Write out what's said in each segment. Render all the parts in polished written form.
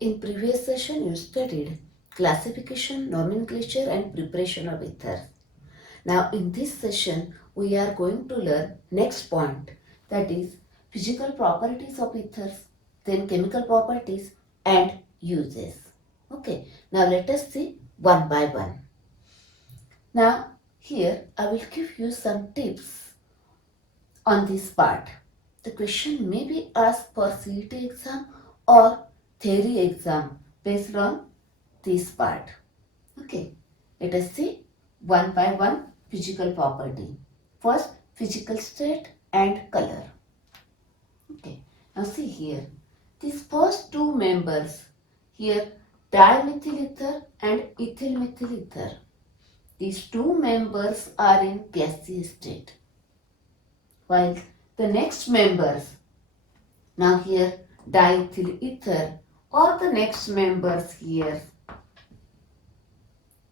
In previous session, you studied classification, nomenclature and preparation of ethers. Now in this session, we are going to learn next point, that is physical properties of ethers, then chemical properties and uses. Okay, now let us see one by one. Now here I will give you some tips on this part. The question may be asked for CET exam or theory exam based on this part. Okay, let us see one by one physical property. First, physical state and color. Okay, now see here, these first two members here, dimethyl ether and ethyl methyl ether. These two members are in gaseous state, while the next members, now here diethyl ether, or the next members here,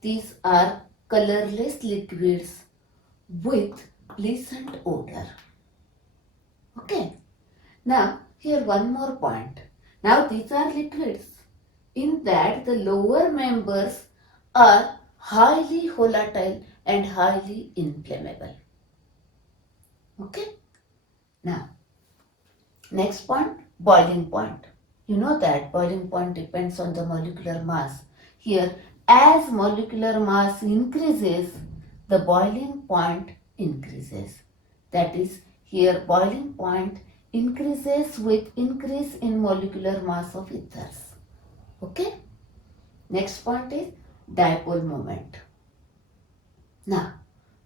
these are colorless liquids with pleasant odor. Okay. Now here one more point. Now these are liquids. In that the lower members are highly volatile and highly inflammable. Okay. Now next point, boiling point. You know that boiling point depends on the molecular mass. Here, as molecular mass increases, the boiling point increases. That is, here boiling point increases with increase in molecular mass of ethers. Okay? Next point is dipole moment. Now,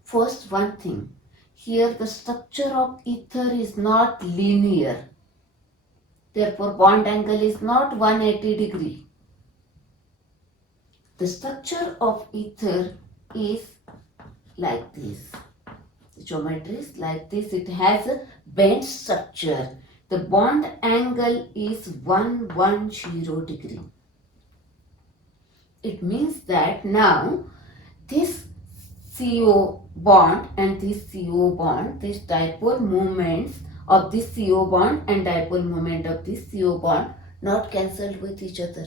first one thing. Here the structure of ether is not linear. Therefore, bond angle is not 180 degree. The structure of ether is like this. The geometry is like this. It has a bent structure. The bond angle is 110 degree. It means that now this CO bond and this CO bond, this dipole moments of this CO bond and dipole moment of this CO bond not cancelled with each other.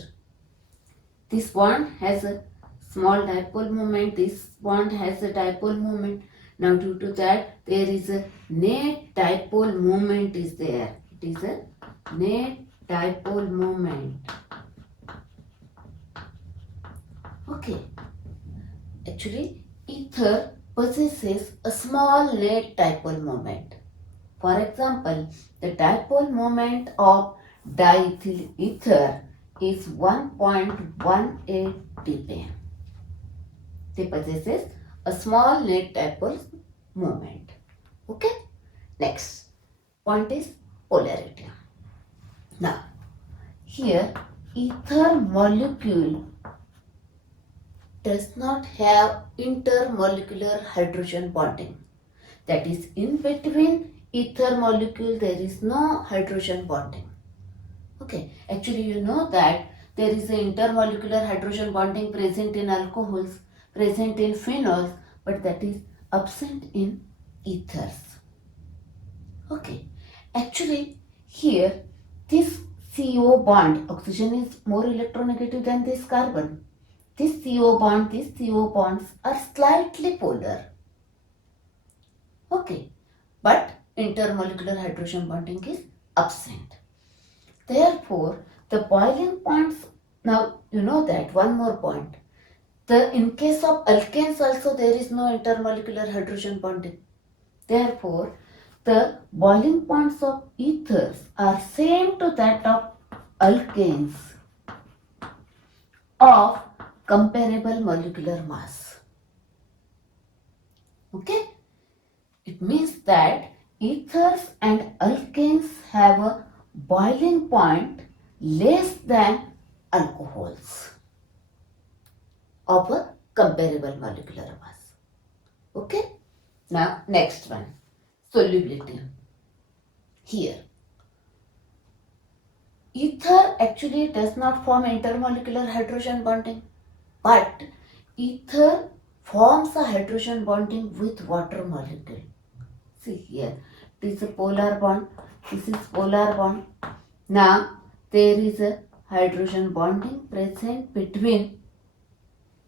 This bond has a small dipole moment, this bond has a dipole moment. Now due to that there is a net dipole moment is there. It is a net dipole moment. Okay. Actually, ether possesses a small net dipole moment. For example, the dipole moment of diethyl ether is 1.18 dpa. They possesses a small net dipole moment. Okay. Next point is polarity. Now, here ether molecule does not have intermolecular hydrogen bonding. That is, in between ether molecule there is no hydrogen bonding. Okay, actually you know that there is an intermolecular hydrogen bonding present in alcohols, present in phenols, but that is absent in ethers. Okay, actually here this CO bond, oxygen is more electronegative than this carbon. This CO bond, these CO bonds are slightly polar. Okay, but intermolecular hydrogen bonding is absent. Therefore, the boiling points, now you know that, one more point. In case of alkanes also there is no intermolecular hydrogen bonding. Therefore, the boiling points of ethers are same to that of alkanes of comparable molecular mass. Okay? It means that ethers and alkanes have a boiling point less than alcohols of a comparable molecular mass. Okay? Now, next one, solubility. Here, ether actually does not form intermolecular hydrogen bonding, but ether forms a hydrogen bonding with water molecule. See here, this is a polar bond, this is polar bond. Now there is a hydrogen bonding present between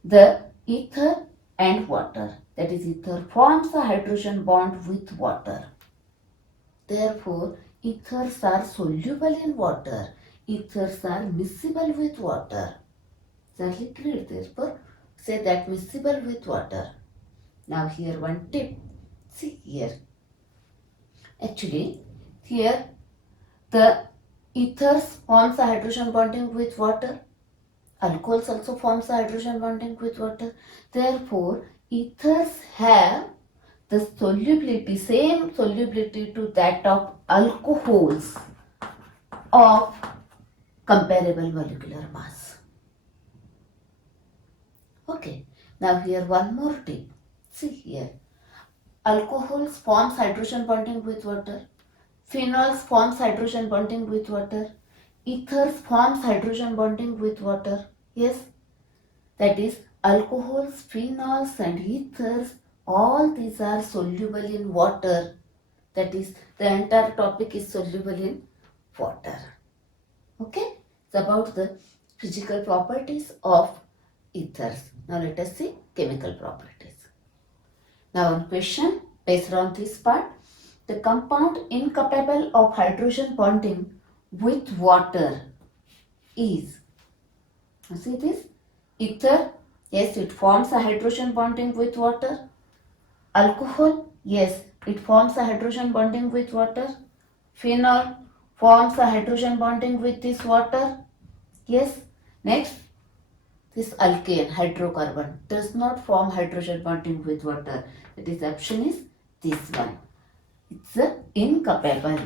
the ether and water. That is, ether forms a hydrogen bond with water. Therefore, ethers are soluble in water. Ethers are miscible with water. They are liquid, therefore, say that miscible with water. Now here one tip. See here. Actually, here the ethers forms a hydrogen bonding with water. Alcohols also forms a hydrogen bonding with water. Therefore, ethers have the solubility, same solubility to that of alcohols of comparable molecular mass. Okay, now here one more tip. See here. Alcohols forms hydrogen bonding with water. Phenols forms hydrogen bonding with water. Ethers forms hydrogen bonding with water. Yes, that is alcohols, phenols and ethers, all these are soluble in water. That is, the entire topic is soluble in water. Okay, it's about the physical properties of ethers. Now let us see chemical properties. Now one question based on this part. The compound incapable of hydrogen bonding with water is, you see this? Ether, yes, it forms a hydrogen bonding with water. Alcohol, yes, it forms a hydrogen bonding with water. Phenol forms a hydrogen bonding with this water. Yes, next, this alkane, hydrocarbon, does not form hydrogen bonding with water. That is, option is this one. It's incapable.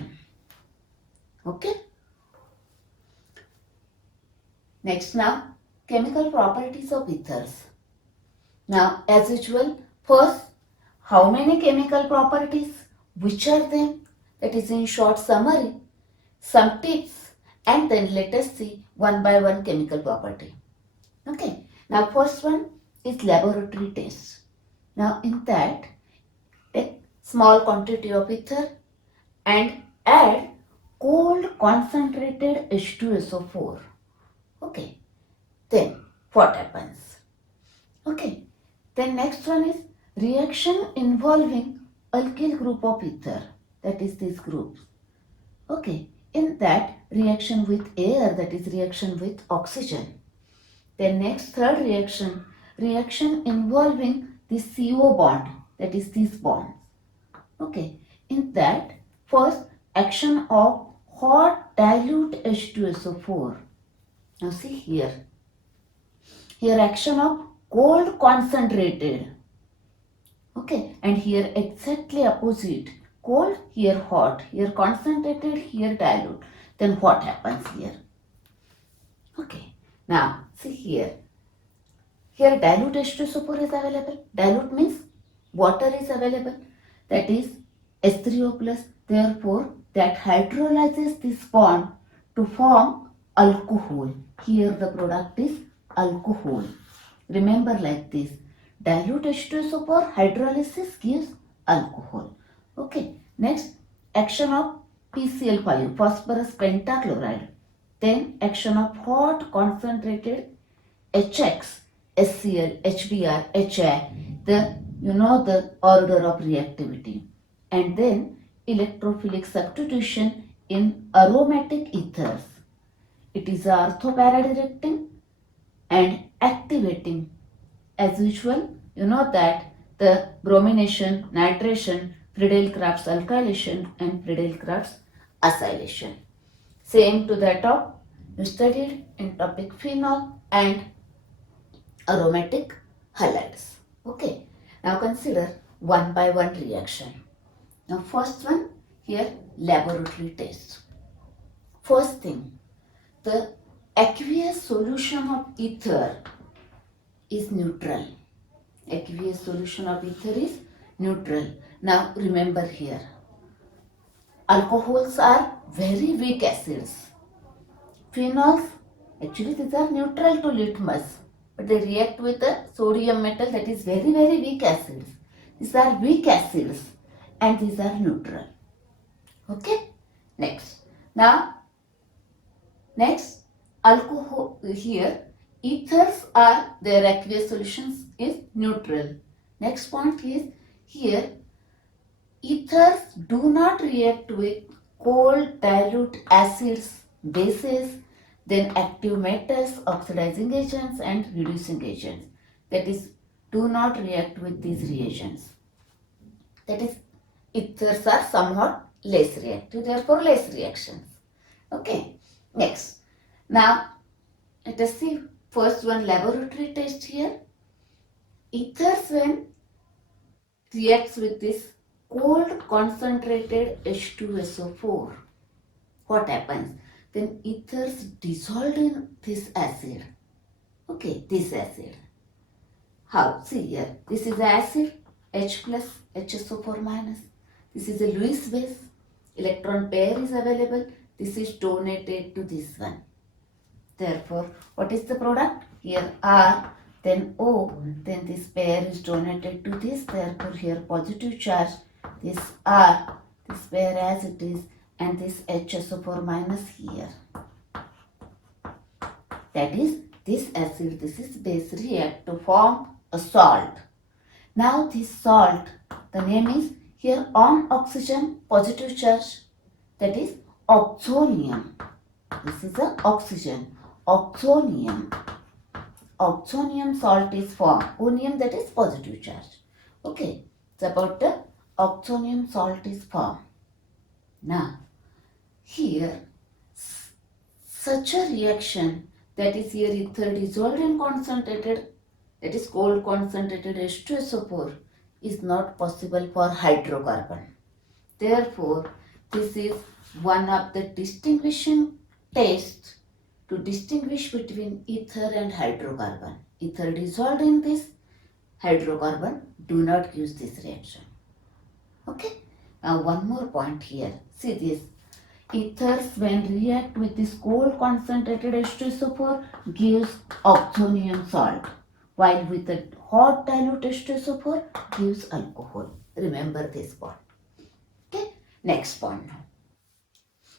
Okay. Next now, chemical properties of ethers. Now, as usual, first, how many chemical properties? Which are them? That is in short summary, some tips, and then let us see one by one chemical property. Okay. Now, first one is laboratory test. Now, in that, take small quantity of ether and add cold concentrated H2SO4. Okay. Then what happens? Okay. Then next one is reaction involving alkyl group of ether. That is these groups. Okay. In that reaction with air, that is reaction with oxygen. Then next third reaction, reaction involving the CO bond. That is these bonds. Okay. In that first action of hot dilute H2SO4. Now see here. Here action of cold concentrated. Okay, and here exactly opposite. Cold, here hot, here concentrated, here dilute. Then what happens here? Okay, now see here. Here dilute H2SO4 is available. Dilute means water is available. That is H3O plus. Therefore, that hydrolyzes this bond to form alcohol. Here the product is alcohol. Remember like this. Dilute H2SO4 hydrolysis gives alcohol. Okay. Next, action of PCl5, phosphorus pentachloride. Then action of hot concentrated HX, HCl, HBr, HI. The order of reactivity. And then electrophilic substitution in aromatic ethers. It is orthoparadirecting and activating. As usual, you know that the bromination, nitration, Friedel-Crafts alkylation and Friedel-Crafts acylation. Same to that of you studied in topic phenol and aromatic halides. Okay. Now consider one by one reaction. Now first one here, laboratory test. First thing, the aqueous solution of ether is neutral. Aqueous solution of ether is neutral. Now remember here, alcohols are very weak acids. Phenols, actually these are neutral to litmus, but they react with a sodium metal, that is very weak acids. These are weak acids and these are neutral. Okay. Next, alcohol here, ethers are their aqueous solutions is neutral. Next point is here, ethers do not react with cold dilute acids, bases, then active metals, oxidizing agents and reducing agents. That is, do not react with these reagents. That is, ethers are somewhat less reactive, therefore less reactions. Okay, next. Now, let us see first one laboratory test here. Ethers when reacts with this cold concentrated H2SO4. What happens? Then ethers dissolved in this acid. Okay, this acid. How? See here. This is the acid H plus HSO4 minus. This is a Lewis base. Electron pair is available. This is donated to this one. Therefore, what is the product? Here R, then O, then this pair is donated to this. Therefore, here positive charge, this R, this pair as it is, and this HSO4 minus here. That is, this acid, this is base react to form a salt. Now this salt, the name is here on oxygen positive charge, that is oxonium. This is a oxygen, oxonium. Oxonium salt is formed. Onium, that is positive charge. Okay, it's about the oxonium salt is formed. Now here such a reaction, that is here ether dissolved in concentrated, that is cold concentrated H2SO4, is not possible for hydrocarbon. Therefore, this is one of the distinguishing tests to distinguish between ether and hydrocarbon. Ether dissolved in this, hydrocarbon do not use this reaction. Okay. Now one more point here. See this. Ethers when react with this cold concentrated H2SO4 gives oxonium salt, while with the hot dilute H2SO4 gives alcohol. Remember this point. Okay. Next point.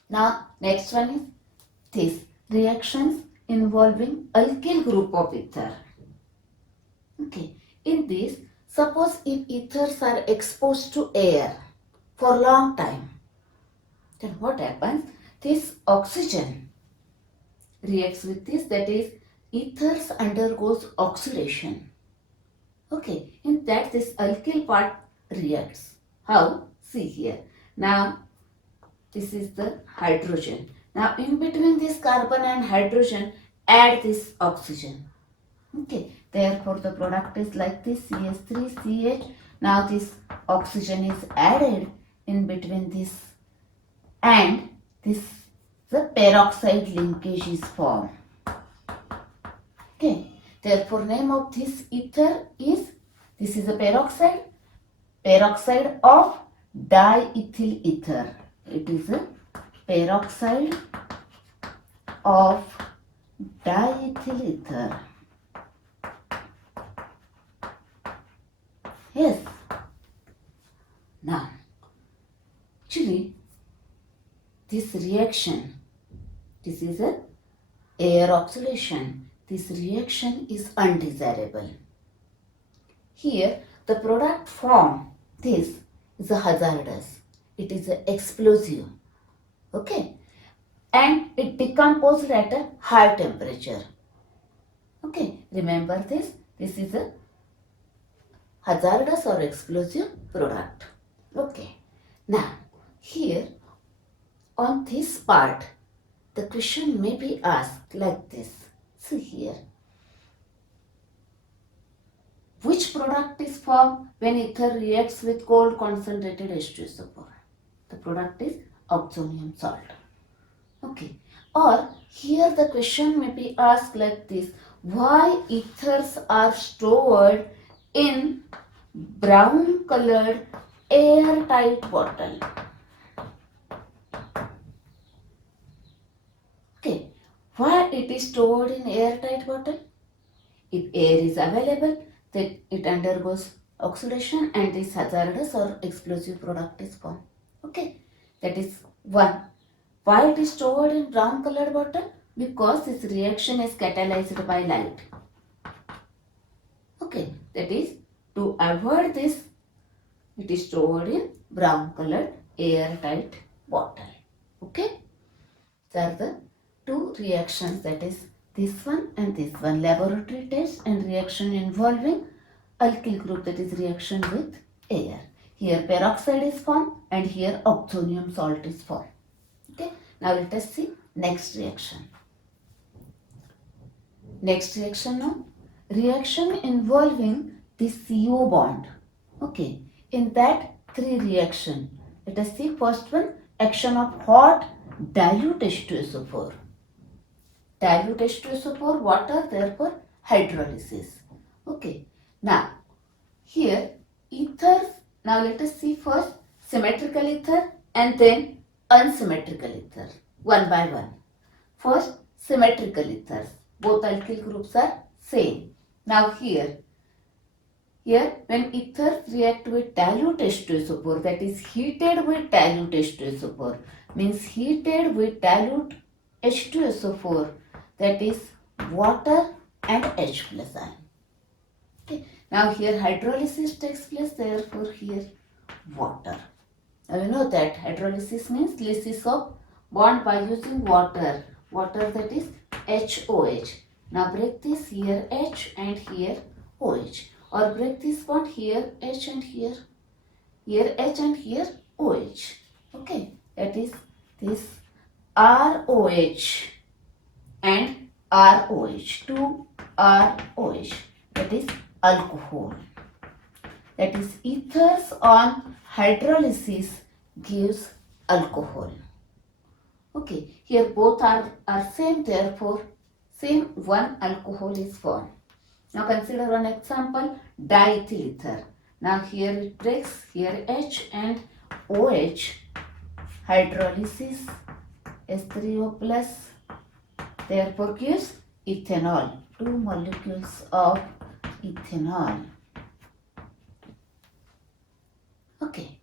Now next one is this reactions involving alkyl group of ether. Okay. In this, suppose if ethers are exposed to air for long time, then what happens? This oxygen reacts with this, that is ethers undergoes oxidation. Okay, in that this alkyl part reacts. How? See here. Now this is the hydrogen. Now in between this carbon and hydrogen add this oxygen. Okay, therefore the product is like this CH3CH. Now this oxygen is added in between this and this, the peroxide linkage is formed. Okay, therefore name of this ether is, this is a peroxide, peroxide of diethyl ether. It is a peroxide of diethyl ether. Yes. Now, actually, this reaction, this is a air oxidation. This reaction is undesirable. Here, the product formed, this is a hazardous. It is a explosive. Okay. And it decomposed at a high temperature. Okay. Remember this. This is a hazardous or explosive product. Okay. Now, here on this part, the question may be asked like this. See here. Which product is formed when ether reacts with cold concentrated H2SO4? The product is oxonium salt. Okay. Or here the question may be asked like this. Why ethers are stored in brown colored airtight bottle? Okay, why it is stored in airtight bottle? If air is available, then it undergoes oxidation and this hazardous or explosive product is formed. Okay, that is one. Why it is stored in brown colored bottle? because this reaction is catalyzed by light. Okay, that is, to avoid this, it is stored in brown colored airtight bottle. Okay, these are the two reactions, that is this one and this one, laboratory test and reaction involving alkyl group, that is reaction with air. Here peroxide is formed and here oxonium salt is formed. Okay, now let us see next reaction. Next reaction now, reaction involving the CO bond. Okay, in that three reaction, let us see first one, action of hot dilute H2SO4. Dilute H2SO4 water, therefore hydrolysis. Okay, now here ethers, now let us see first symmetrical ether and then unsymmetrical ether one by one. First symmetrical ethers, both alkyl groups are same. Now here when ethers react with dilute H2SO4, that is heated with dilute H2SO4, means heated with dilute H2SO4, that is water and H plus ion. Okay. Now here hydrolysis takes place, therefore here water. Now you know that hydrolysis means lysis of bond by using water, that is HOH. Now break this, here H and here OH, or break this bond, here H and here H and here OH. Okay, that is this ROH and ROH, 2 ROH, that is alcohol. That is ethers on hydrolysis gives alcohol. Okay, here both are same, therefore same one alcohol is formed. Now consider one example, diethyl ether. Now here it breaks, here H and OH, hydrolysis H3O plus, therefore gives ethanol, 2 molecules of ethanol. Okay,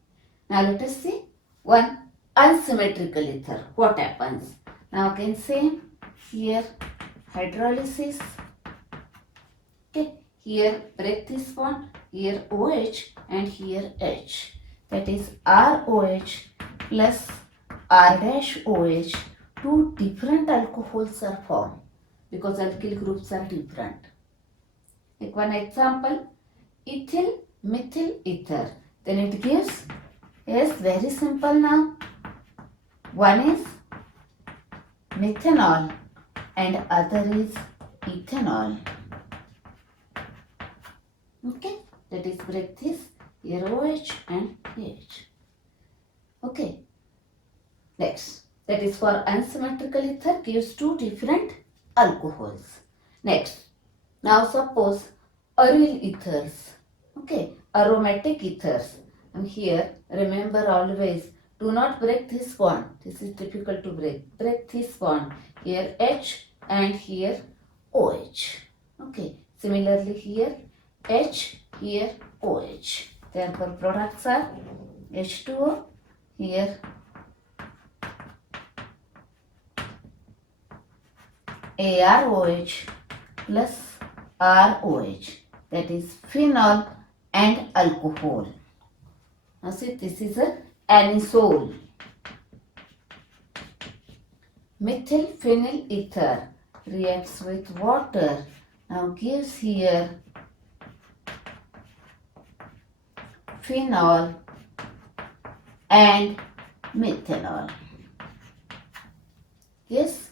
now let us see one unsymmetrical ether. What happens? Now again same, here hydrolysis. Okay, here break this bond, here OH and here H. That is ROH plus R-OH. Two different alcohols are formed because alkyl groups are different. Like one example, ethyl methyl ether. Then it gives, yes, very simple now. One is methanol and other is ethanol. Okay, that is break this, here OH and H. Okay, next, that is for unsymmetrical ether, gives two different alcohols. Next, now suppose aryl ethers. Okay, aromatic ethers. And here remember always, do not break this bond. This is difficult to break. Break this bond. Here H and here OH. Okay. Similarly here H, here OH. Therefore products are H2O, here AROH plus ROH. That is phenol and alcohol. Now see, this is a anisole. Methyl phenyl ether reacts with water. Now gives here phenol and methanol. Yes,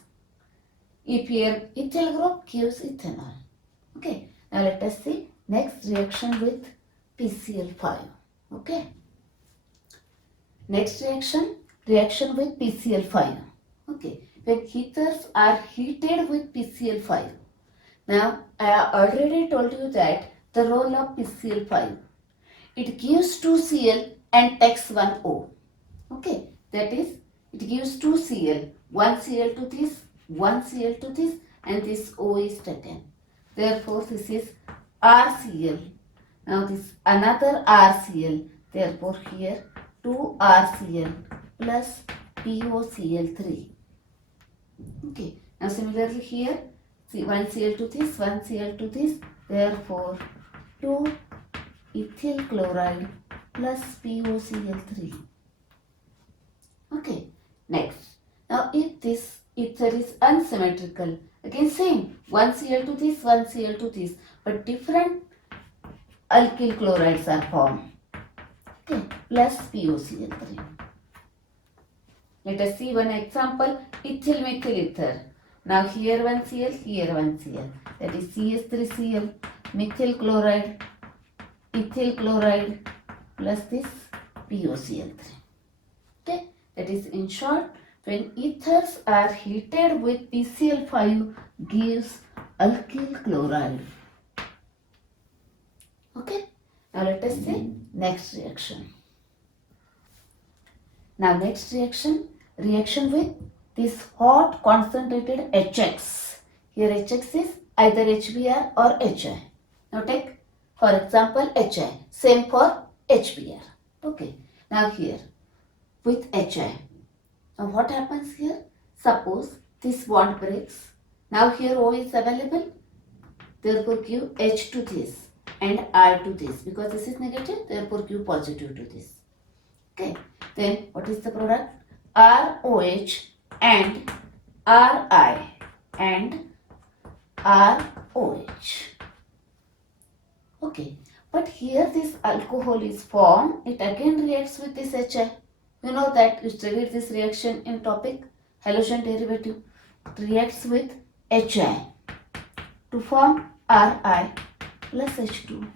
if here ethyl group gives ethanol. Okay, now let us see next reaction with PCl5. Okay, next reaction with PCl5. Okay, when ethers are heated with PCl5. Now I already told you that the role of PCl5, it gives 2Cl and takes 1O. Okay, that is, it gives 2Cl, 1Cl to this, 1Cl to this, and this O is taken. Therefore this is RCl. Now this another RCl. Therefore here 2RCl plus POCl3. Okay, Now similarly here, see, 1 Cl to this, 1 Cl to this, therefore 2 ethyl chloride plus POCl3. Okay, next. Now if this ether is unsymmetrical, again same, 1 Cl to this, 1 Cl to this, but different alkyl chlorides are formed. Okay, plus POCl3. Let us see one example, ethyl methyl ether. Now here 1 Cl, here 1 Cl. That is CH3Cl, methyl chloride, ethyl chloride plus this POCl3. Okay, that is in short, when ethers are heated with PCl5 gives alkyl chloride. Okay, now let us see next reaction. Now next reaction with this hot concentrated HX. Here HX is either HBr or HI. Now take for example HI, same for HBr. Okay, now here with HI. Now what happens here? Suppose this bond breaks. Now here O is available. Therefore give H to this and I to this. Because this is negative, therefore give positive to this. Okay. Then what is the product? ROH and RI and ROH. Okay. But here this alcohol is formed. It again reacts with this HI. You know that you studied this reaction in topic halogen derivative. It reacts with HI to form Ri plus H2.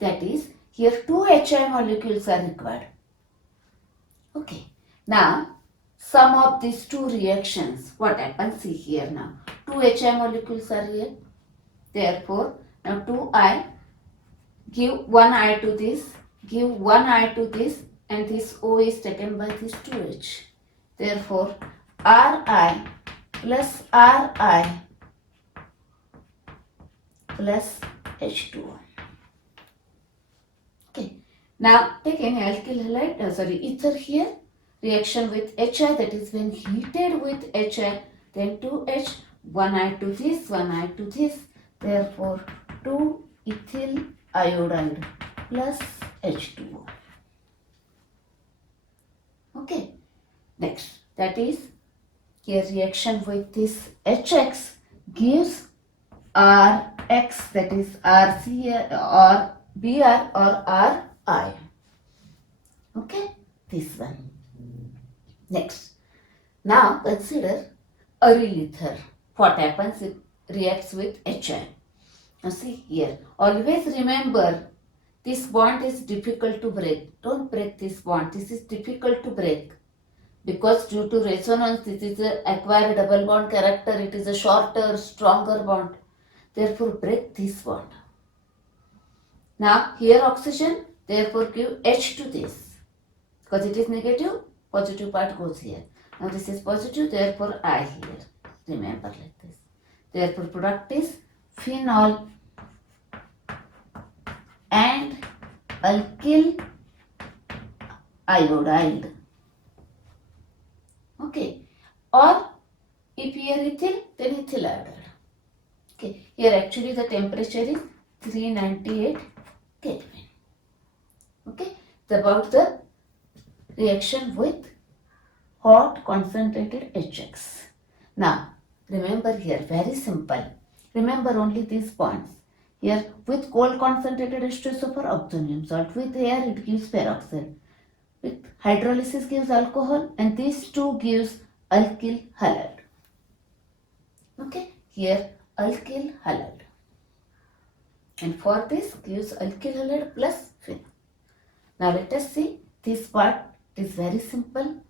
That is, here 2 HI molecules are required. Okay. Now, sum of these two reactions. What happens? See here now. 2 HI molecules are here. Therefore, now 2I, give 1I to this, give 1I to this, and this O is taken by this 2H. Therefore, Ri plus Ri plus H2O. Okay. Now take any alkyl halide, ether here, reaction with HI, that is when heated with HI, then 2H, 1I to this, 1I to this, therefore 2 ethyl iodide plus H2O. Okay. Next, that is here reaction with this HX gives RX, that is RC or BR or RI. Okay, this one. Next, now consider aryl ether. What happens? It reacts with HI. Now see here, always remember this bond is difficult to break. Don't break this bond. This is difficult to break. Because due to resonance, this is an acquired double bond character. It is a shorter, stronger bond. Therefore, break this bond. Now, here oxygen, therefore give H to this. Because it is negative, positive part goes here. Now, this is positive, therefore I here. Remember like this. Therefore, product is phenol and alkyl iodide. Okay, or if here ethyl, then ethyl iodide. Okay, here actually the temperature is 398 Kelvin. Okay, it's about the reaction with hot concentrated HX. Now, remember here, very simple. Remember only these bonds. Here, with cold concentrated H2SO for oxonium salt. With air, it gives peroxide. With hydrolysis gives alcohol, and these two gives alkyl halide. Okay, here alkyl halide. And for this gives alkyl halide plus phenol. Now let us see this part. It is very simple.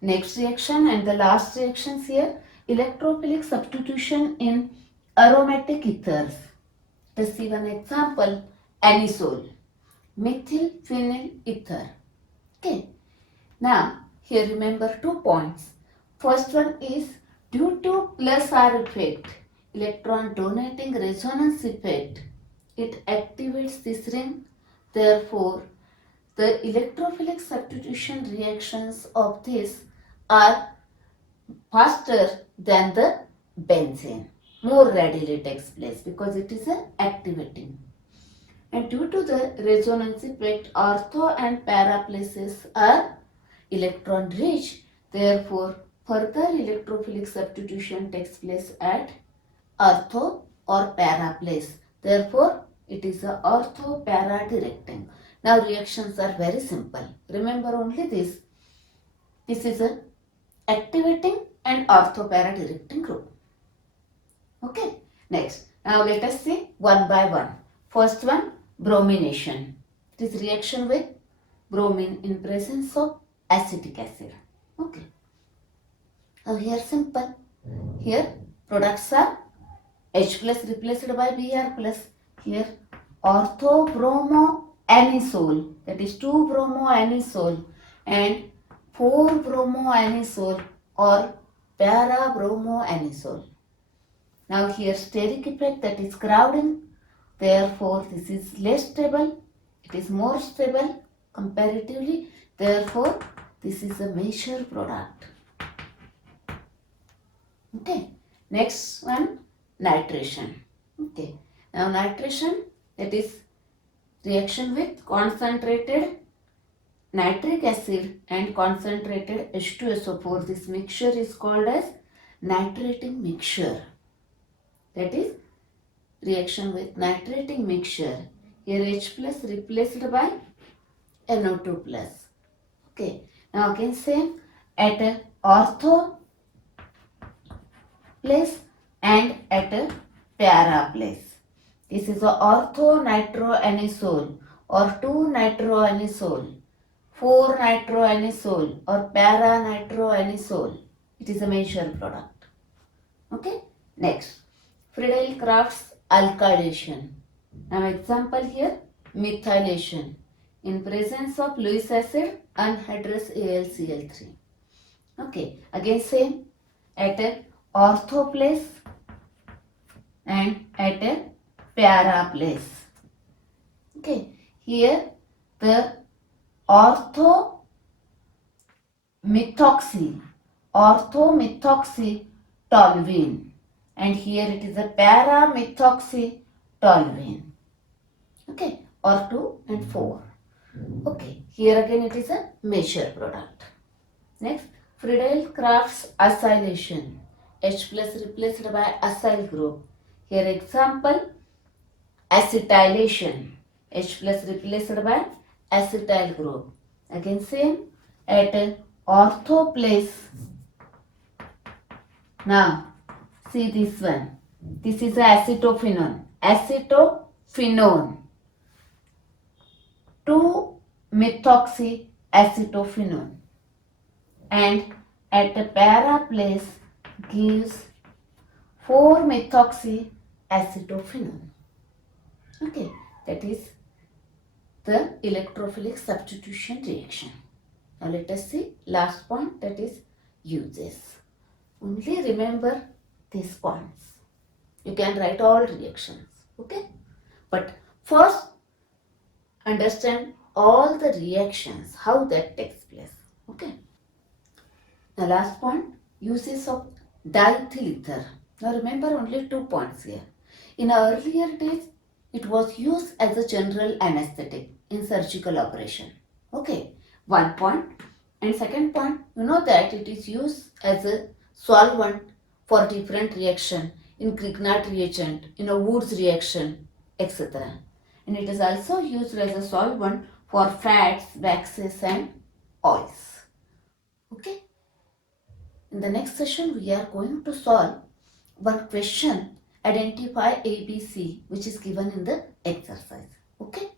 Next reaction and the last reactions here. Electrophilic substitution in aromatic ethers. Let's see one example. Anisole. Methyl phenyl ether. Okay. Now, here remember 2 points. First one is due to plus R effect, electron donating resonance effect, it activates this ring. Therefore, the electrophilic substitution reactions of this are faster than the benzene. More readily takes place because it is an activating. And due to the resonance effect, ortho and para places are electron rich. Therefore, further electrophilic substitution takes place at ortho or para place. Therefore, it is a ortho para directing. Now reactions are very simple. Remember only this. This is a activating and ortho para directing group. Okay. Next. Now let us see one by one. First one, bromination. It is reaction with bromine in presence of acetic acid. Okay. Now here simple. Here products are H plus replaced by Br plus. Here ortho-bromoanisole, that is 2-bromoanisole and 4-bromoanisole or para-bromoanisole. Now here steric effect, that is crowding. Therefore this is less stable. It is more stable comparatively. Therefore this is a major product. Okay. Next one, nitration. Okay. Now nitration, that is reaction with concentrated nitric acid and concentrated H2SO4. This mixture is called as nitrating mixture. That is reaction with nitrating mixture. Here H plus replaced by NO2 plus. Okay. Now again same at a ortho place and at a para place. This is a ortho-nitroanisole or 2-nitroanisole, 4-nitroanisole or para-nitroanisole. It is a major product. Okay. Next, Friedel-Crafts alkylation. Now example here, methylation in presence of Lewis acid anhydrous AlCl3. Okay. Again same at a ortho place and at a para place. Okay. Here the orthomethoxytoluene and here it is a para-methoxytoluene. Okay. Or 2 and 4. Okay. Here again it is a major product. Next, Friedel-Crafts acylation. H plus replaced by acyl group. Here example, acetylation. H plus replaced by acetyl group. Again same at an ortho place. Now see this one. This is acetophenone. Acetophenone. 2-methoxyacetophenone. And at a para place gives 4-methoxyacetophenone. Okay, that is the electrophilic substitution reaction. Now let us see last point, that is uses. Only remember these points. You can write all reactions. Okay, but first understand all the reactions, how that takes place. Okay. The last point, uses of diethyl ether. Now remember only 2 points here. In earlier days, it was used as a general anesthetic in surgical operation. Okay, 1 point. And second point, you know that it is used as a solvent for different reaction in Grignard reagent, in a Woods reaction, etc. And it is also used as a solvent for fats, waxes and oils. Okay. In the next session, we are going to solve one question, identify ABC, which is given in the exercise. Okay.